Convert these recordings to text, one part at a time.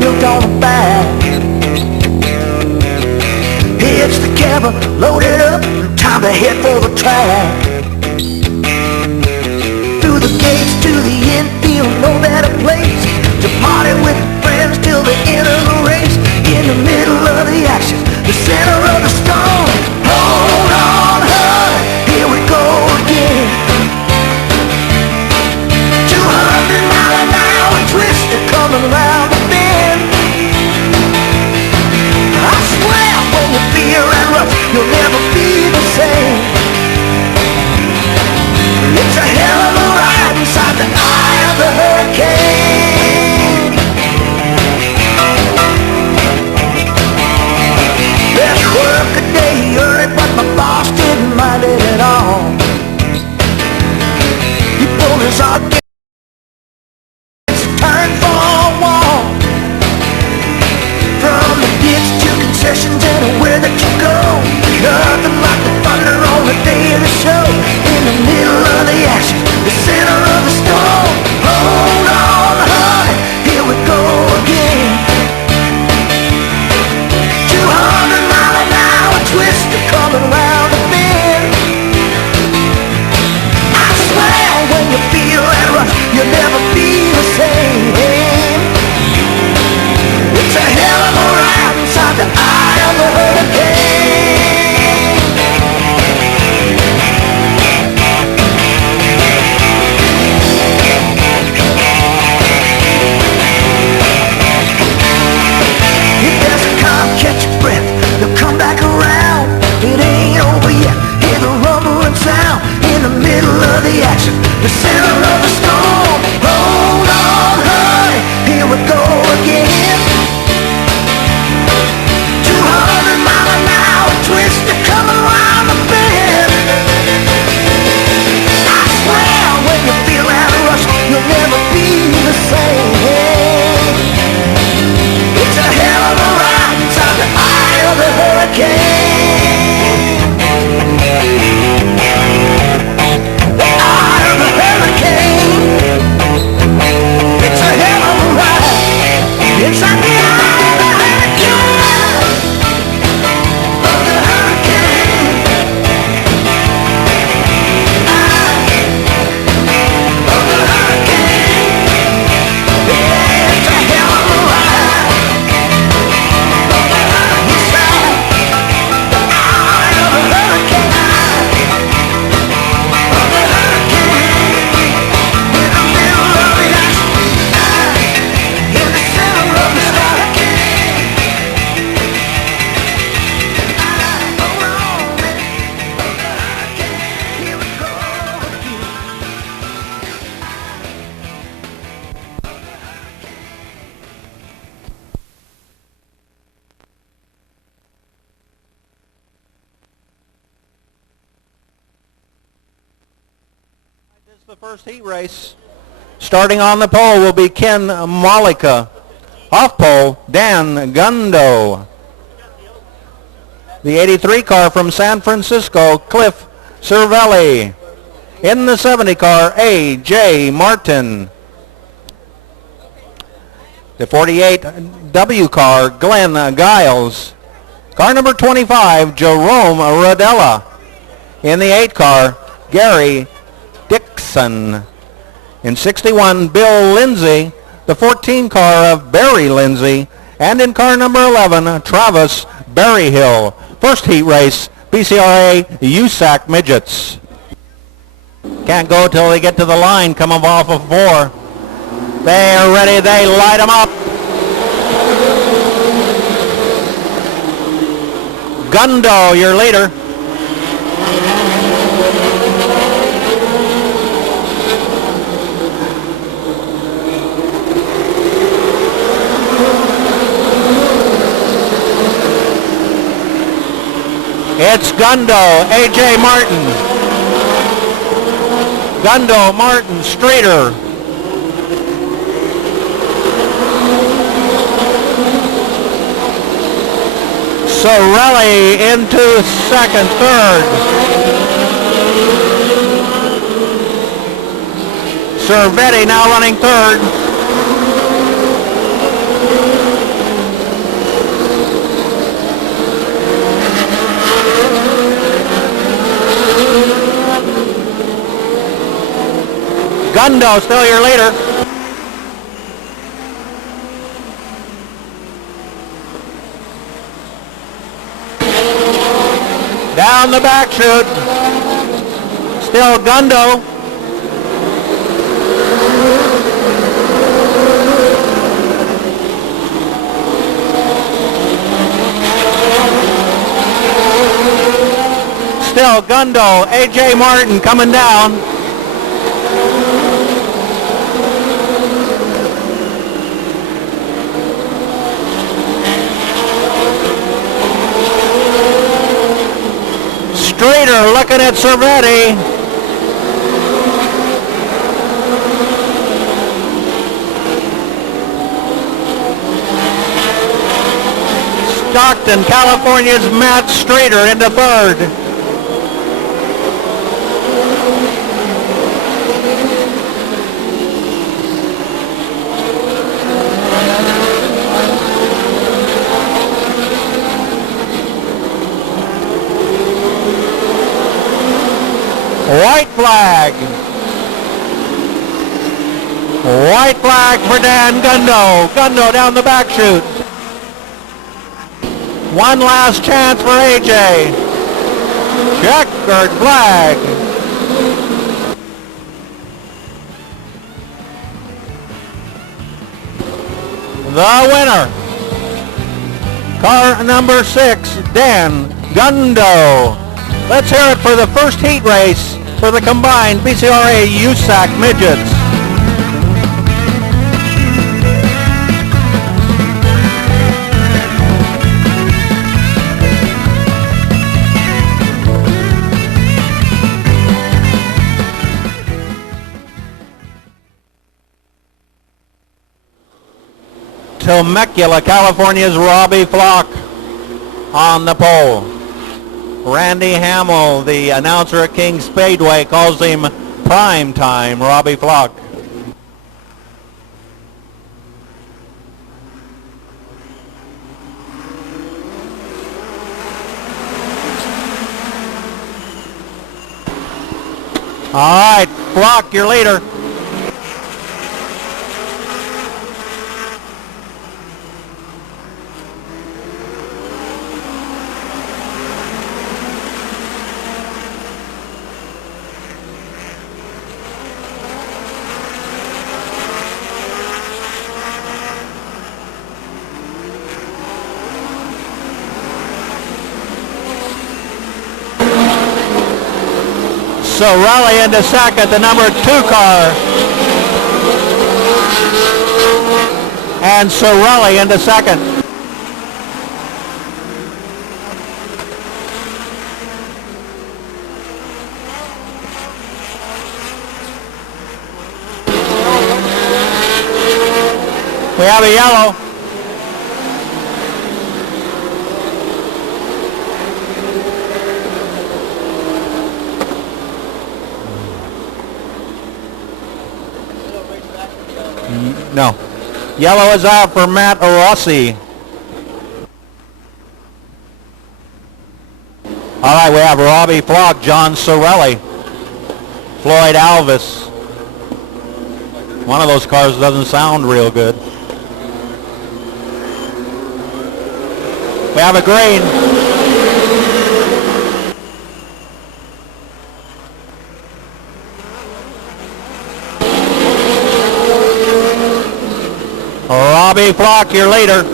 built on the back. Hits the camper, loaded up, time to head for the track. Through the gates to the infield, no better place to party with friends till the end of the race. In the middle of the action, the center of the storm. Hold on, honey, here we go again. 200 mile an hour twister coming around the bend. I swear when you feel that rush, you'll never be the same. It's a hell of a ride inside the eye of the hurricane. Let's work a day early, but my boss didn't mind it at all. He pulled his hard turn for a wall. From the ditch to concessions, anywhere that you go, nothing like the thunder on the day of the show. In the middle of the action, the center of the storm. Hold on, honey, here we go again. 200 mile an hour twister coming around the bend. I swear when you feel that rush, you'll never be the same. It's a hell of a ride inside the eye of the hurricane. If there's a calm, catch your breath, they'll come back around. It ain't over yet, hear the rumbling sound. In the middle of the action, the center of the storm. Hold on, honey, here we go again. 200 mile an hour twister coming around the bend. I swear when you feel that rush, you'll never be the same. It's a hell of a ride inside the eye of the hurricane. The eye of the hurricane. It's a hell of a ride inside the eye of the hurricane. Of the hurricane. Eye of the hurricane. Yeah, it's a hell of a ride. Of the hurricane. The eye of the hurricane. Of the hurricane. In the middle of the action. In the center of the storm. Hold on, baby. Of the hurricane. Here we go again. This is the first heat race. Starting on the pole will be Ken Malika. Off pole, Dan Gundo. The 83 car from San Francisco, Cliff Cervelli. In the 70 car, A.J. Martin. The 48 W car, Glenn Giles. Car number 25, Jerome Rodella. In the 8 car, Gary Dixon. In 61, Bill Lindsay, the 14 car of Barry Lindsay. And in car number 11, Travis Berryhill. First heat race, BCRA USAC Midgets. Can't go till they get to the line, coming off of 4. They are ready, they light them up. Gundo, your leader. It's Gundo, A.J. Martin. Gundo, Martin, Streeter. Sorelli into second, third. Cervetti now running third. Gundo still your leader. Down the back chute. Still Gundo. Still Gundo. A.J. Martin coming down. Streeter looking at Cervetti. Stockton, California's Matt Streeter into third. White flag. White flag for Dan Gundo. Gundo down the back chute. One last chance for AJ. Checkered flag. The winner, car number 6, Dan Gundo. Let's hear it for the first heat race for the combined BCRA USAC midgets. Temecula, California's Robbie Flock on the pole. Randy Hamill, the announcer at King Speedway, calls him prime time Robbie Flock. All right, Flock, your leader. Sorelli into second, the number 2 car. And Sorelli into second. We have a yellow. No. Yellow is out for Matt Rossi. All right, we have Robbie Flock, John Sorelli, Floyd Alvis. One of those cars doesn't sound real good. We have a green. Robbie Flock, your leader.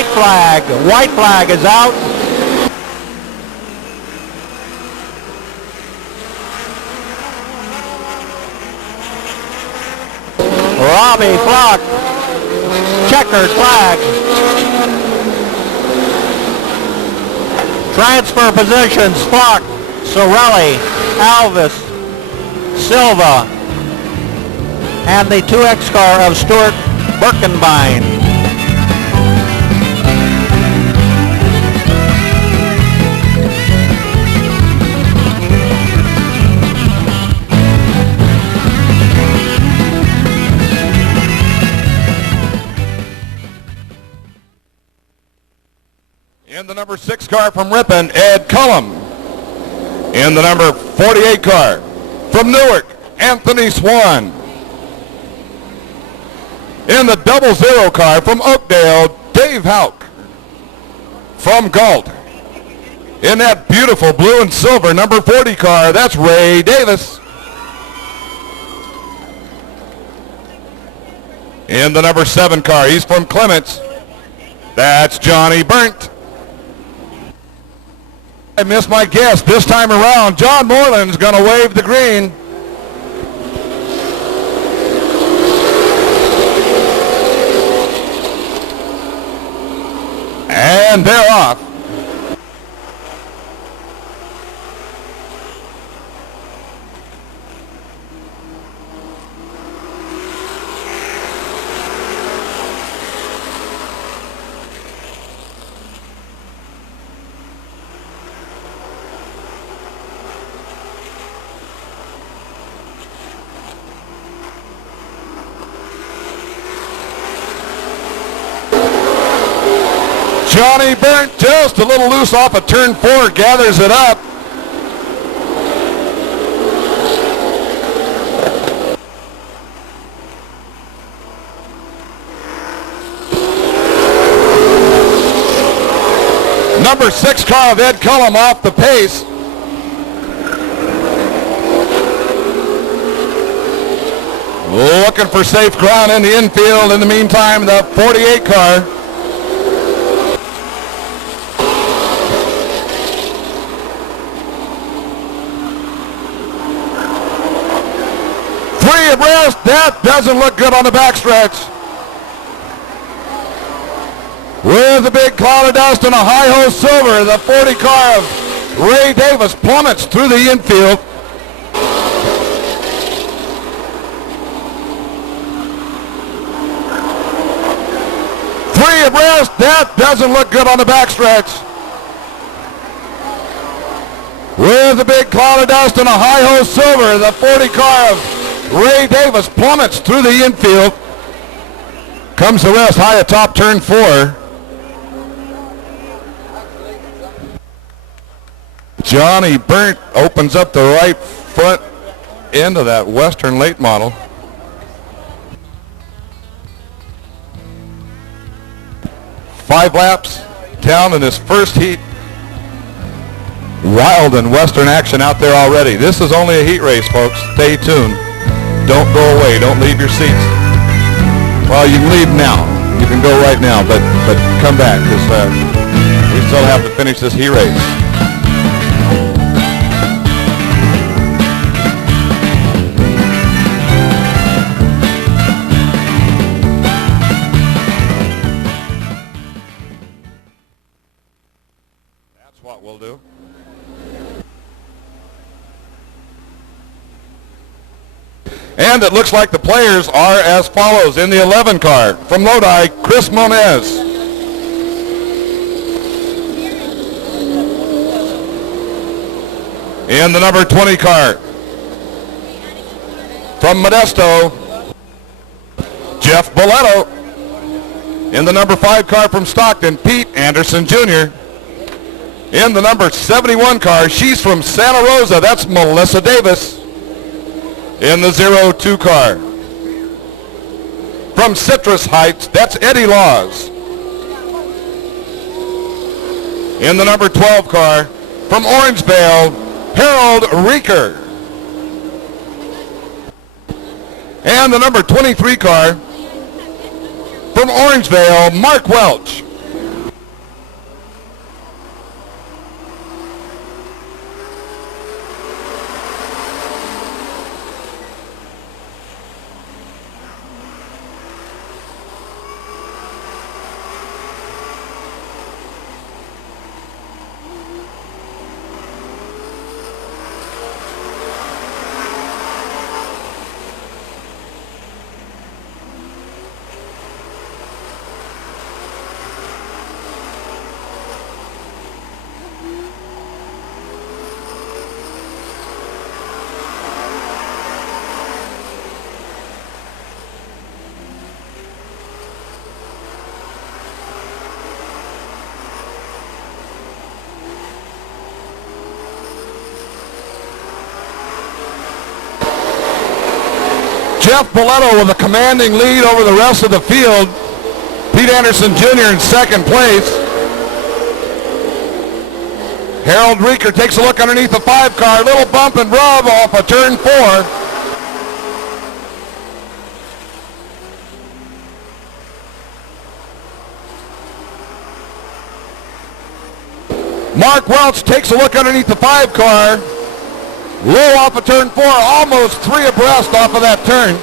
white flag. White flag is out. Robbie Flock. Checkered flag. Transfer positions, Flock, Sorelli, Alvis, Silva, and the 2X car of Stuart Birkenbein. In the number 6 car from Ripon, Ed Cullum. In the number 48 car from Newark, Anthony Swan. In the 00 car from Oakdale, Dave Hauk. From Galt, in that beautiful blue and silver number 40 car, that's Ray Davis. In the number 7 car, he's from Clements, that's Johnny Burnt. I missed my guess this time around. John Moreland's going to wave the green. And they're off. Johnny Burnt just a little loose off of turn 4, gathers it up. Number 6 car of Ed Cullum off the pace. Looking for safe ground in the infield. In the meantime, the 48 car. Abreast, that doesn't look good on the backstretch. With a big cloud of dust and a high-ho silver, the 40 car of Ray Davis plummets through the infield. Three abreast, that doesn't look good on the backstretch. With a big cloud of dust and a high-ho silver, the 40 car of Ray Davis plummets through the infield. Comes the rest high atop turn 4. Johnny Burnt opens up the right front end of that Western late model. Five laps down in his first heat. Wild and Western action out there already. This is only a heat race, folks. Stay tuned. Don't go away. Don't leave your seats. Well, you can leave now. You can go right now, but come back because we still have to finish this heat race. That's what we'll do. And it looks like the players are as follows. In the 11 car from Lodi, Chris Monez. In the number 20 car from Modesto, Jeff Boletto. In the number 5 car from Stockton, Pete Anderson Jr. In the number 71 car, she's from Santa Rosa, that's Melissa Davis. In the 02 car from Citrus Heights, that's Eddie Laws. In the number 12 car from Orangevale, Harold Reeker. And the number 23 car from Orangevale, Mark Welch. Jeff Boletto with a commanding lead over the rest of the field. Pete Anderson Jr. in second place. Harold Reeker takes a look underneath the 5 car. Little bump and rub off of turn 4. Mark Welch takes a look underneath the 5 car. Low off of turn 4, almost 3 abreast off of that turn.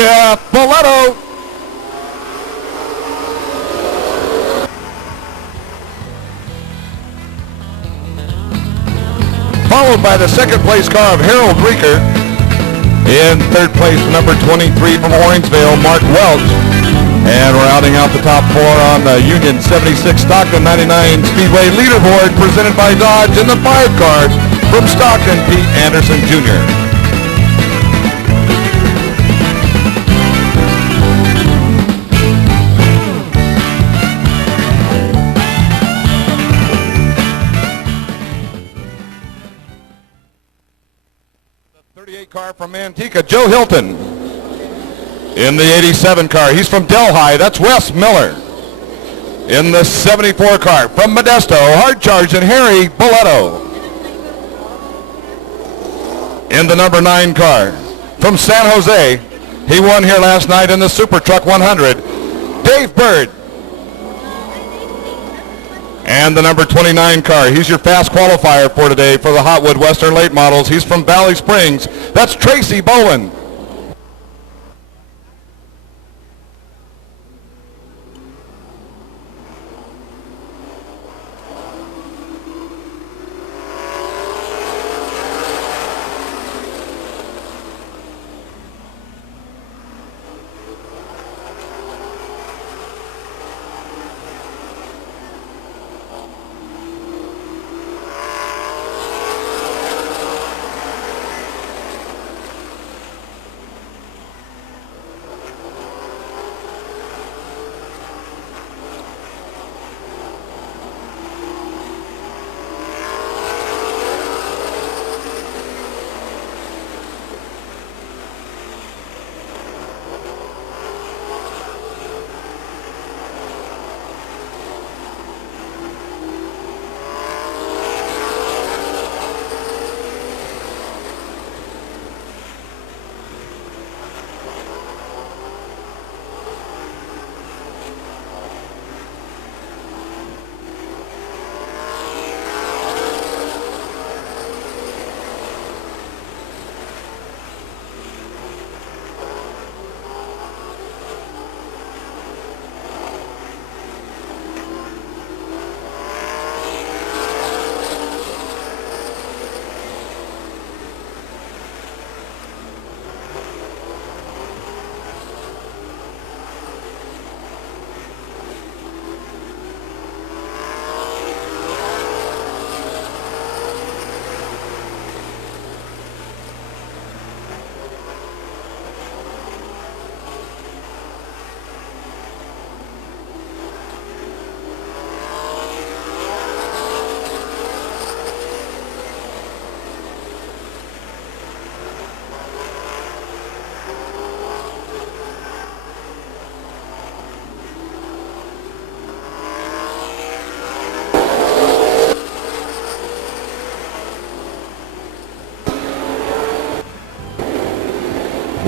Jeff Boletto. Followed by the second place car of Harold Reeker. In third place, number 23 from Orangevale, Mark Welch. And rounding out the top 4 on the Union 76 Stockton 99 Speedway leaderboard presented by Dodge in the 5 car from Stockton, Pete Anderson Jr. Car from Manteca, Joe Hilton. In the 87 car, he's from Delhi, that's Wes Miller. In the 74 car from Modesto, hard charge and Harry Boletto. In the number 9 car from San Jose, he won here last night in the Super Truck 100, Dave Bird. And the number 29 car, he's your fast qualifier for today for the Hotwood Western Late Models. He's from Valley Springs. That's Tracy Bowen.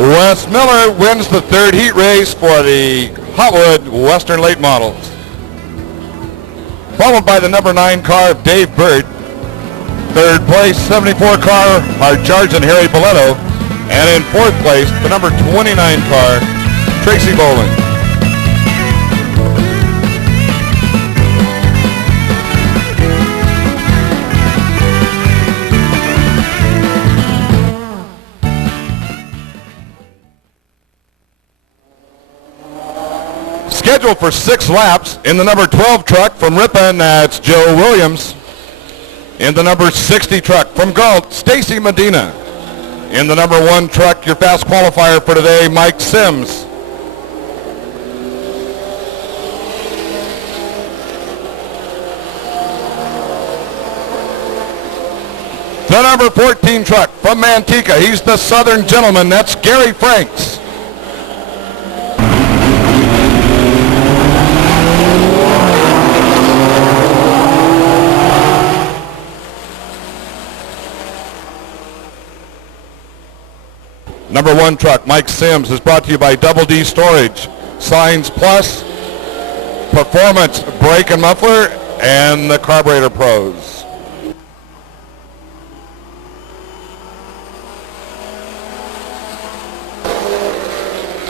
Wes Miller wins the third heat race for the Hotwood Western Late Models. Followed by the number 9 car of Dave Bird. Third place, 74 car, Hard Charge and Harry Boletto. And in fourth place, the number 29 car, Tracy Bowen. Scheduled for 6 laps in the number 12 truck from Ripon, that's Joe Williams. In the number 60 truck from Galt, Stacy Medina. In the number 1 truck, your fast qualifier for today, Mike Sims. The number 14 truck from Manteca, he's the Southern Gentleman, that's Gary Franks. Number 1 truck, Mike Sims, is brought to you by Double D Storage, Signs Plus, Performance Brake and Muffler, and the Carburetor Pros.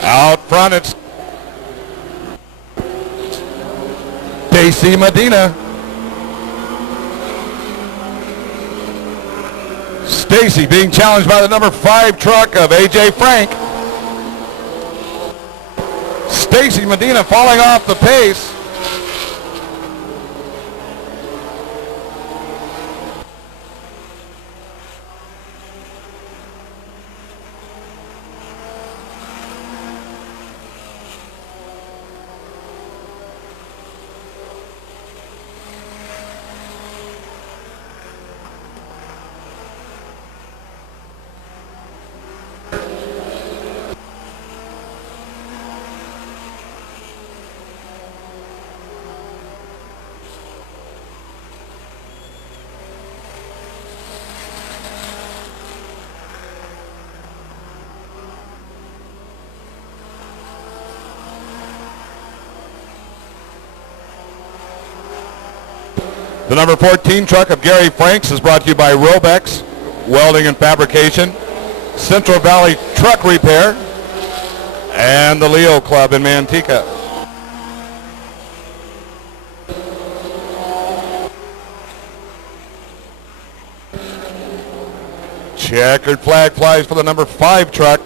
Out front, it's Stacy Medina. Stacy being challenged by the number 5 truck of A.J. Frank. Stacy Medina falling off the pace. The number 14 truck of Gary Franks is brought to you by Robex Welding and Fabrication, Central Valley Truck Repair, and the Leo Club in Manteca. Checkered flag flies for the number 5 truck,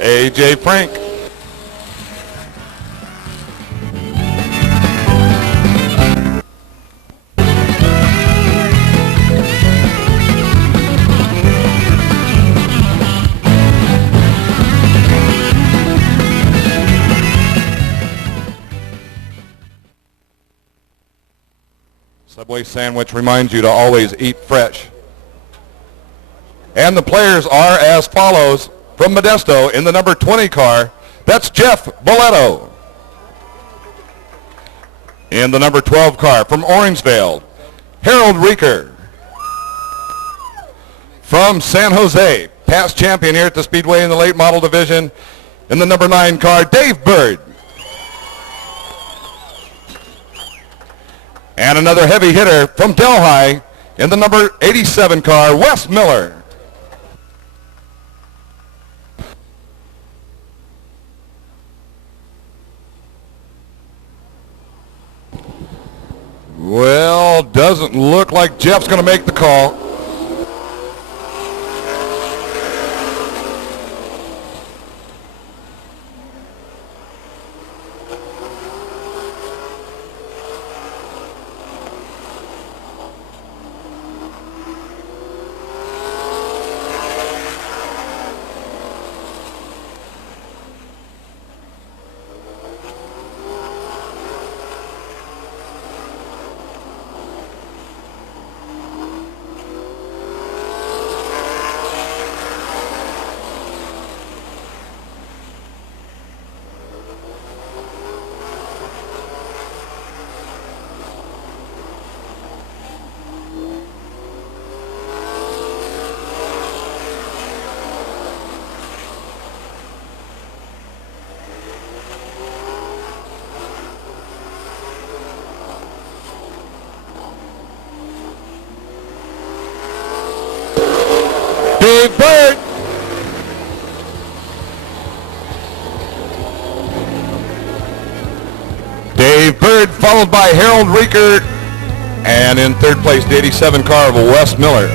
A.J. Frank. Subway sandwich reminds you to always eat fresh. And the players are as follows. From Modesto in the number 20 car, that's Jeff Boletto. In the number 12 car from Orangevale, Harold Reeker. From San Jose, past champion here at the Speedway in the late model division, in the number 9 car, Dave Bird. And another heavy hitter from Delhi in the number 87 car, Wes Miller. Well, doesn't look like Jeff's going to make the call. Dave Bird. Dave Bird followed by Harold Reeker, and in third place the 87 car of Wes Miller.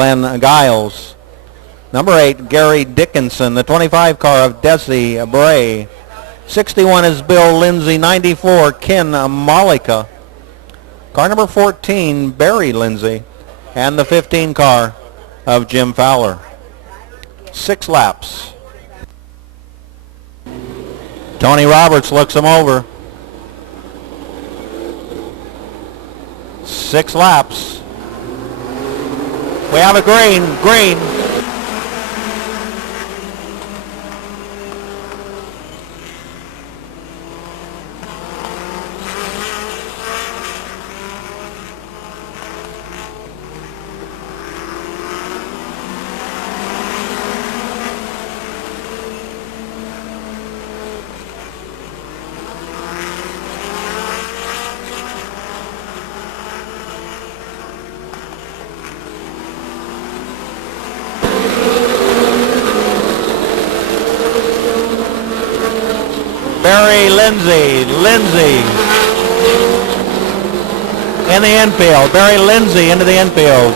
Glenn Giles. Number 8, Gary Dickinson, the 25 car of Desi Bray. 61 is Bill Lindsay. 94, Ken Malika. Car number 14, Barry Lindsay. And the 15 car of Jim Fowler. 6 laps. Tony Roberts looks him over. 6 laps. We have a green. Barry Lindsay in the infield. Barry Lindsay into the infield.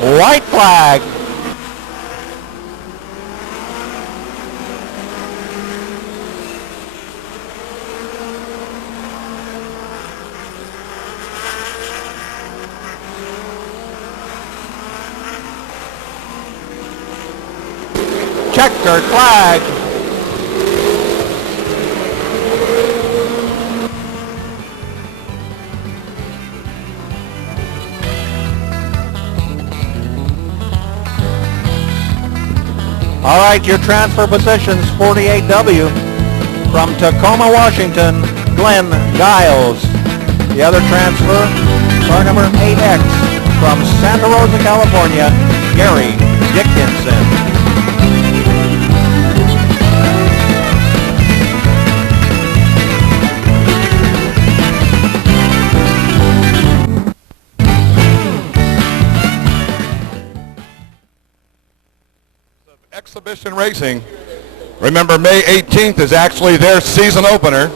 White flag. Checkered flag. All right, your transfer positions, 48W from Tacoma, Washington, Glenn Giles. The other transfer, car number 8X from Santa Rosa, California, Gary Dickinson. Exhibition Racing. Remember, May 18th is actually their season opener.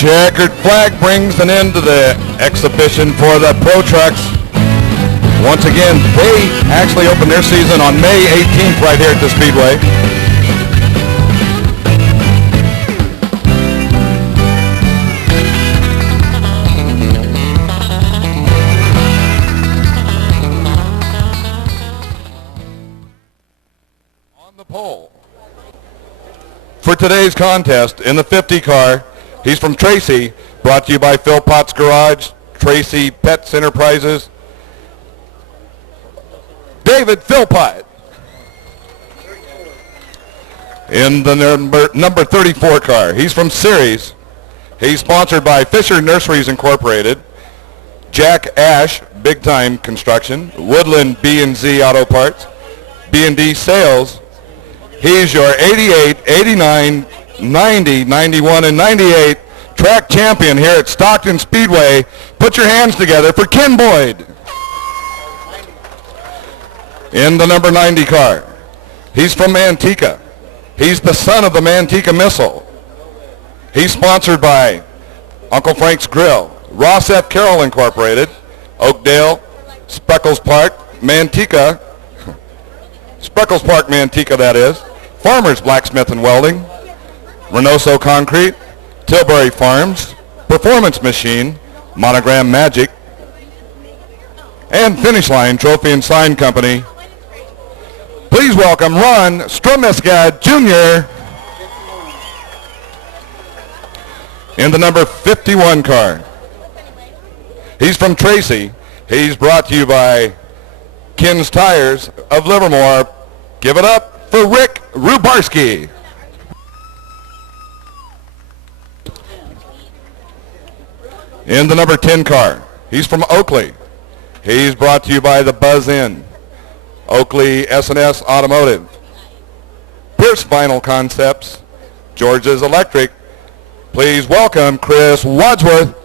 checkered flag brings an end to the exhibition for the Pro Trucks. Once again, they actually opened their season on May 18th right here at the Speedway. On the pole for today's contest in the 50 car, he's from Tracy, brought to you by Phil Potts Garage, Tracy Pets Enterprises, David Philpott. In the number 34 car, he's from Ceres. He's sponsored by Fisher Nurseries Incorporated, Jack Ash, Big Time Construction, Woodland B&Z Auto Parts, B&D Sales. He's your 88, 89, 90, 91, and 98 track champion here at Stockton Speedway. Put your hands together for Ken Boyd. In the number 90 car, he's from Manteca. He's the son of the Manteca Missile. He's sponsored by Uncle Frank's Grill, Ross F. Carroll Incorporated, Oakdale, Spreckles Park, Manteca, Spreckles Park, Manteca that is, Farmers Blacksmith and Welding, Reynoso Concrete, Tilbury Farms, Performance Machine, Monogram Magic, and Finish Line Trophy and Sign Company. Please welcome Ron Stromeskad Jr. in the number 51 car. He's from Tracy. He's brought to you by Ken's Tires of Livermore. Give it up for Rick Rubarski. In the number 10 car, he's from Oakley. He's brought to you by the Buzz Inn, Oakley S&S Automotive, Pierce Vinyl Concepts, George's Electric. Please welcome Chris Wadsworth.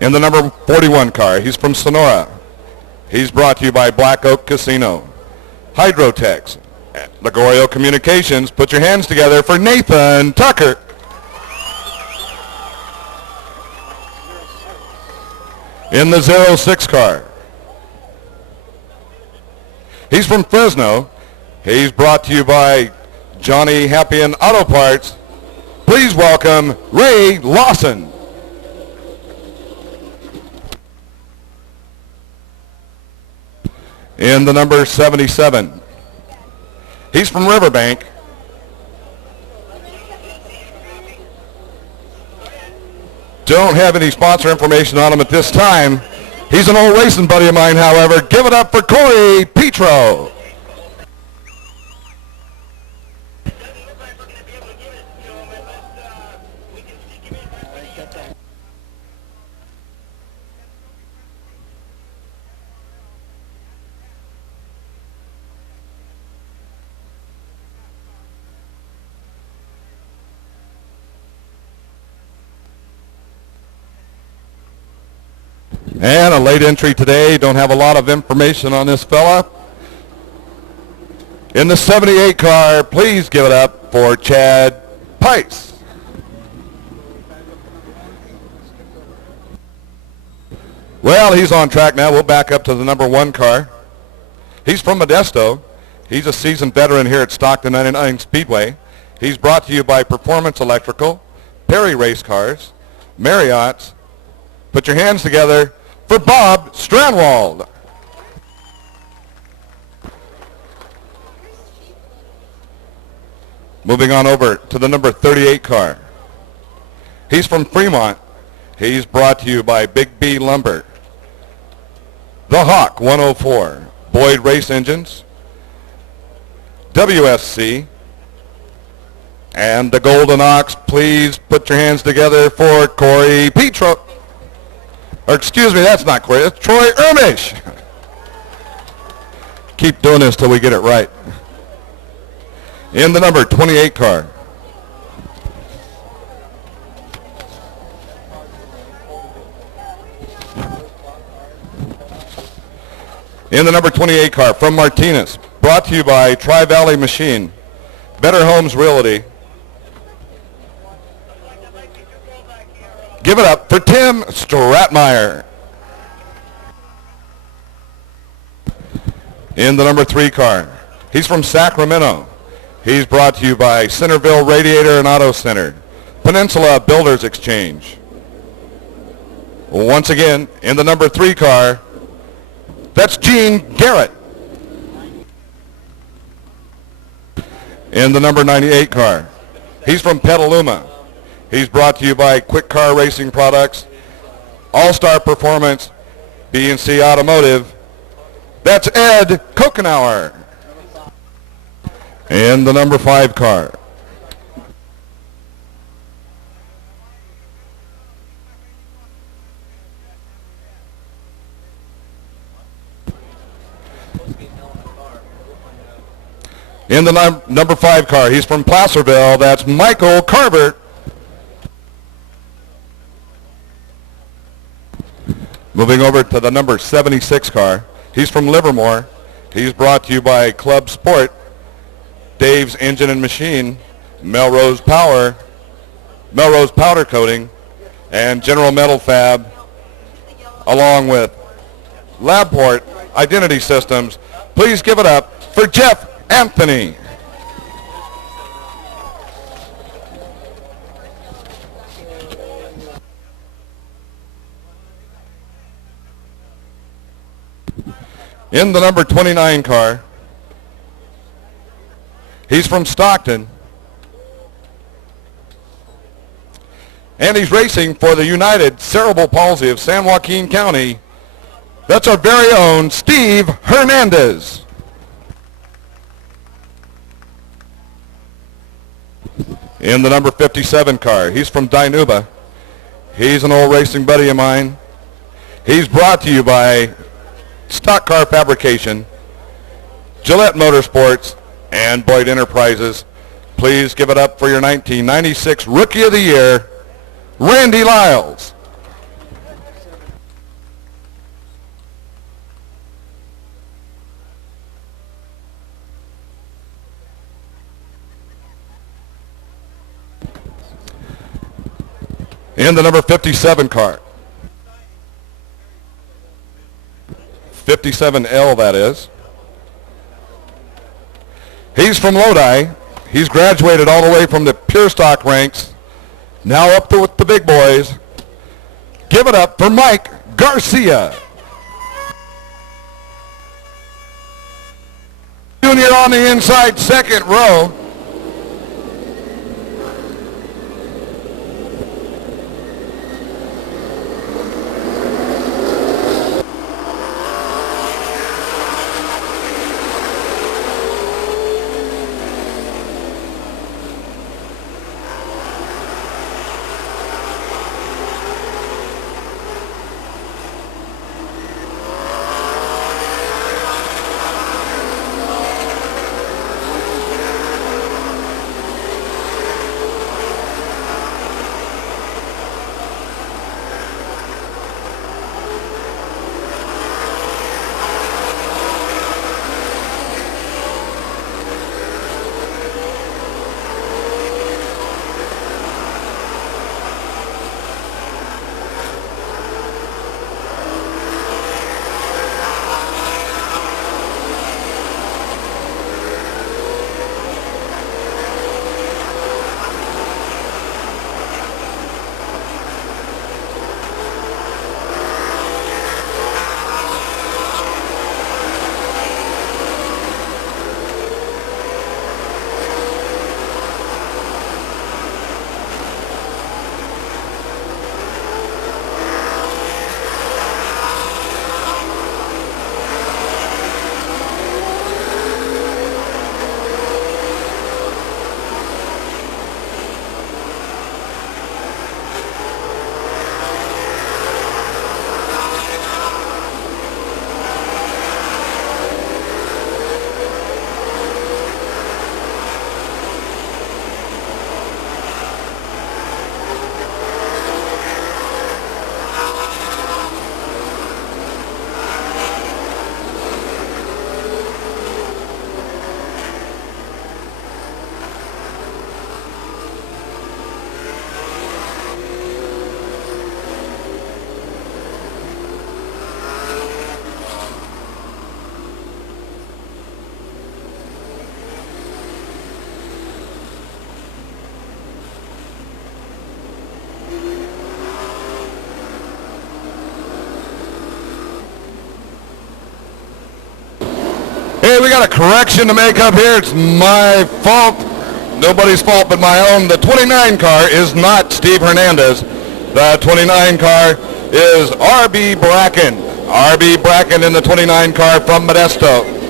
In the number 41 car, he's from Sonora. He's brought to you by Black Oak Casino, Hydrotex, Ligorio Communications. Put your hands together for Nathan Tucker. In the 06 car, he's from Fresno. He's brought to you by Johnny Happian Auto Parts. Please welcome Ray Lawson. In the number 77, he's from Riverbank. Don't have any sponsor information on him at this time. He's an old racing buddy of mine, however. Give it up for Corey Petro. And a late entry today. Don't have a lot of information on this fella. In the 78 car, please give it up for Chad Pice. Well, he's on track now. We'll back up to the number 1 car. He's from Modesto. He's a seasoned veteran here at Stockton 99 Speedway. He's brought to you by Performance Electrical, Perry Race Cars, Marriott's. Put your hands together for Bob Stranwald. Moving on over to the number 38 car. He's from Fremont. He's brought to you by Big B Lumber, the Hawk 104, Boyd Race Engines, WSC, and the Golden Ox. Please put your hands together for Corey Petro. Or excuse me, that's not Corey, that's Troy Ermish. Keep doing this till we get it right. In the number 28 car. In the number 28 car from Martinez, brought to you by Tri-Valley Machine, Better Homes Realty. Give it up for Tim Stratmeyer. In the number 3 car. He's from Sacramento. He's brought to you by Centerville Radiator and Auto Center, Peninsula Builders Exchange. Once again, in the number 3 car, that's Gene Garrett. In the number 98 car, he's from Petaluma. He's brought to you by Quick Car Racing Products, All-Star Performance, B&C Automotive. That's Ed Kokenauer. In the number 5 car, in the number 5 car, he's from Placerville. That's Michael Carver. Moving over to the number 76 car, he's from Livermore. He's brought to you by Club Sport, Dave's Engine and Machine, Melrose Powder Coating, and General Metal Fab, along with Labport Identity Systems. Please give it up for Jeff Anthony. In the number 29 car, he's from Stockton, and he's racing for the United Cerebral Palsy of San Joaquin County. That's our very own Steve Hernandez. In the number 57 car, he's from Dinuba. He's an old racing buddy of mine. He's brought to you by Stock Car Fabrication, Gillette Motorsports, and Boyd Enterprises. Please give it up for your 1996 Rookie of the Year, Randy Lyles. In the number 57 car, 57L that is. He's from Lodi. He's graduated all the way from the pure stock ranks, now up to with the big boys. Give it up for Mike Garcia. Junior on the inside, second row. got a correction to make up here. It's my fault. Nobody's fault but my own. The 29 car is not Steve Hernandez. The 29 car is R.B. Bracken. R.B. Bracken in the 29 car from Modesto.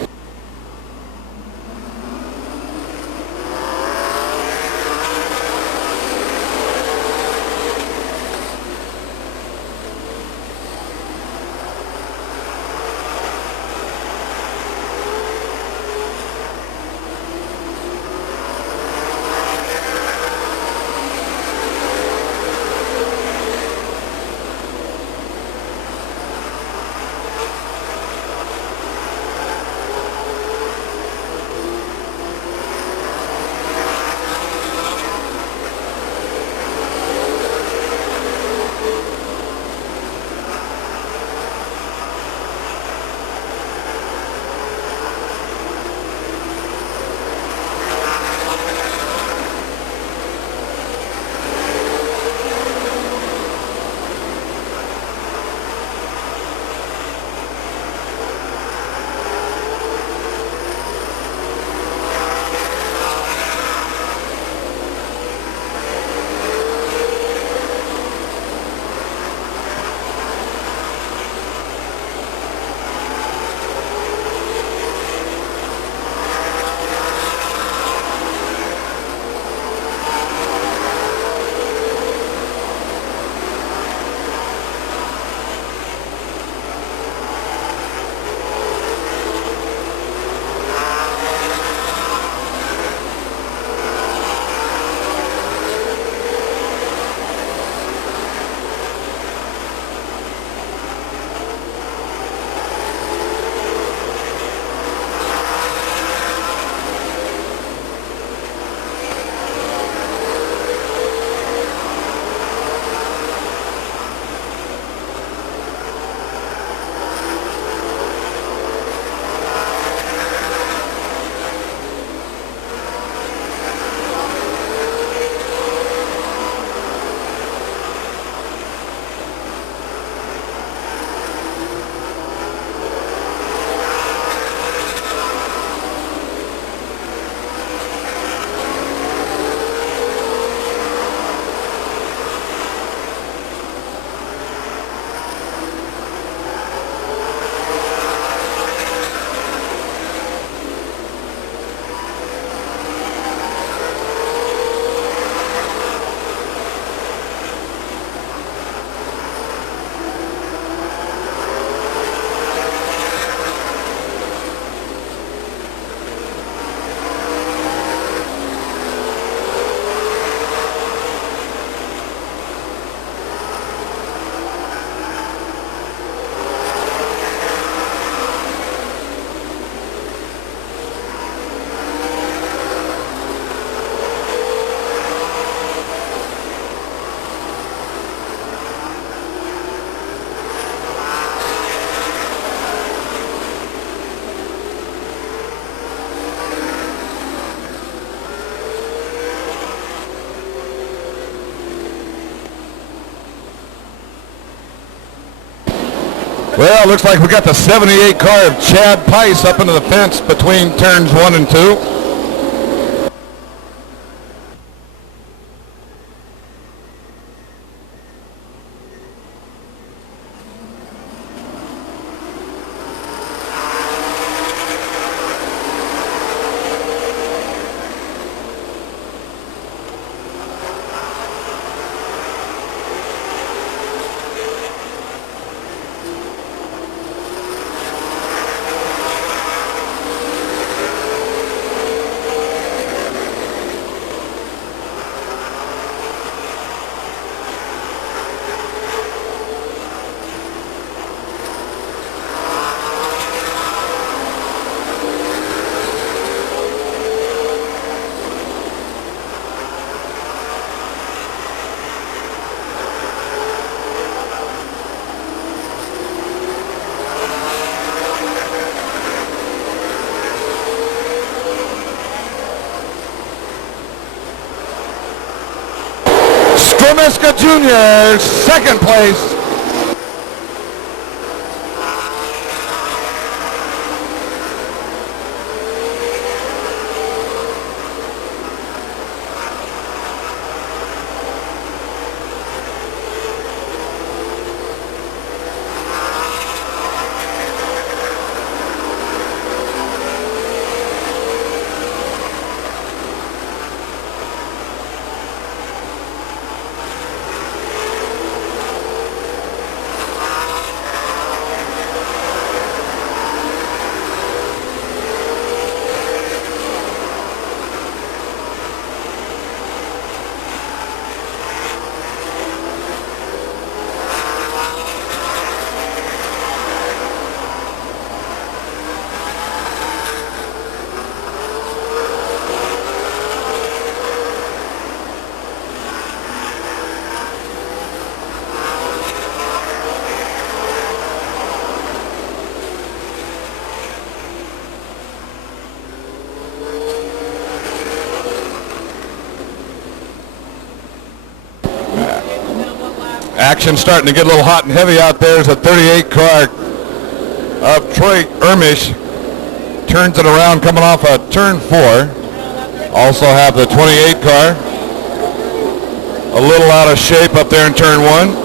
Well, looks like we got the 78 car of Chad Pice up into the fence between turns 1 and 2. Miska Jr., second place. Action starting to get a little hot and heavy out there as a 38 car of Troy Ermish turns it around coming off a turn 4. Also have the 28 car a little out of shape up there in turn 1.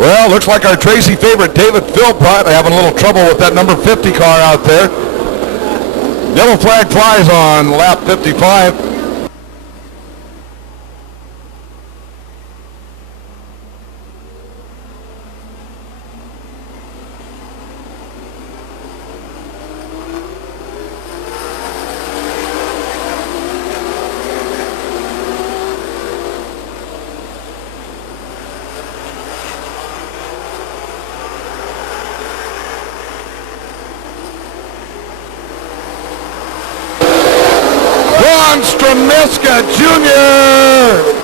Well, looks like our Tracy favorite David Philpott having a little trouble with that number 50 car out there. Yellow flag flies on lap 55. Stramiska Jr.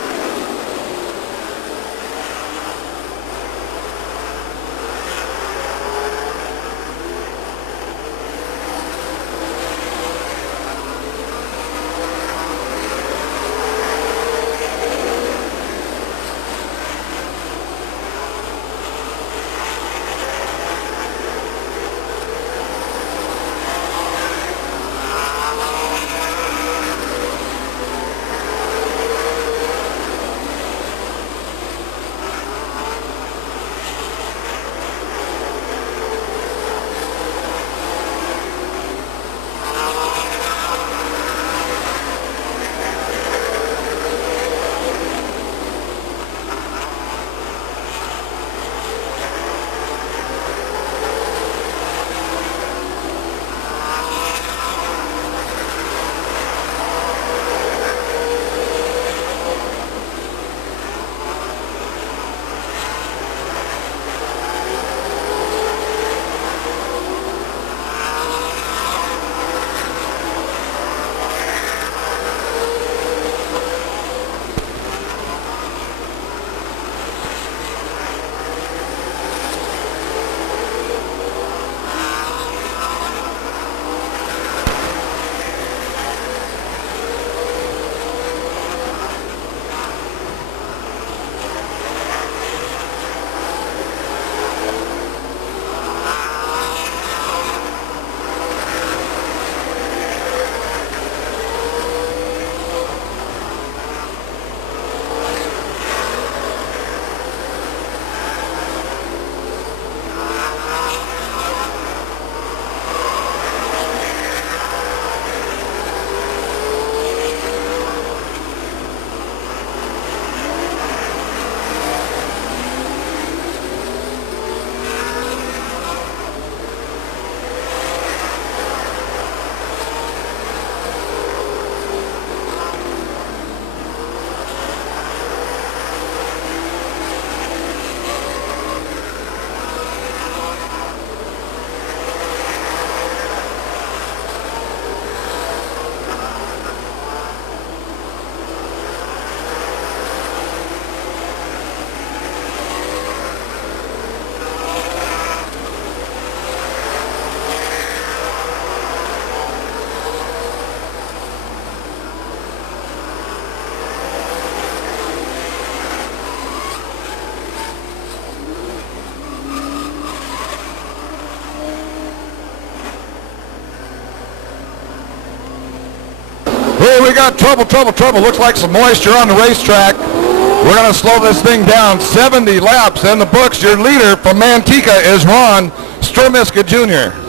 Hey, we got trouble. Looks like some moisture on the racetrack. We're going to slow this thing down. 70 laps in the books. Your leader from Manteca is Ron Stramiska Jr.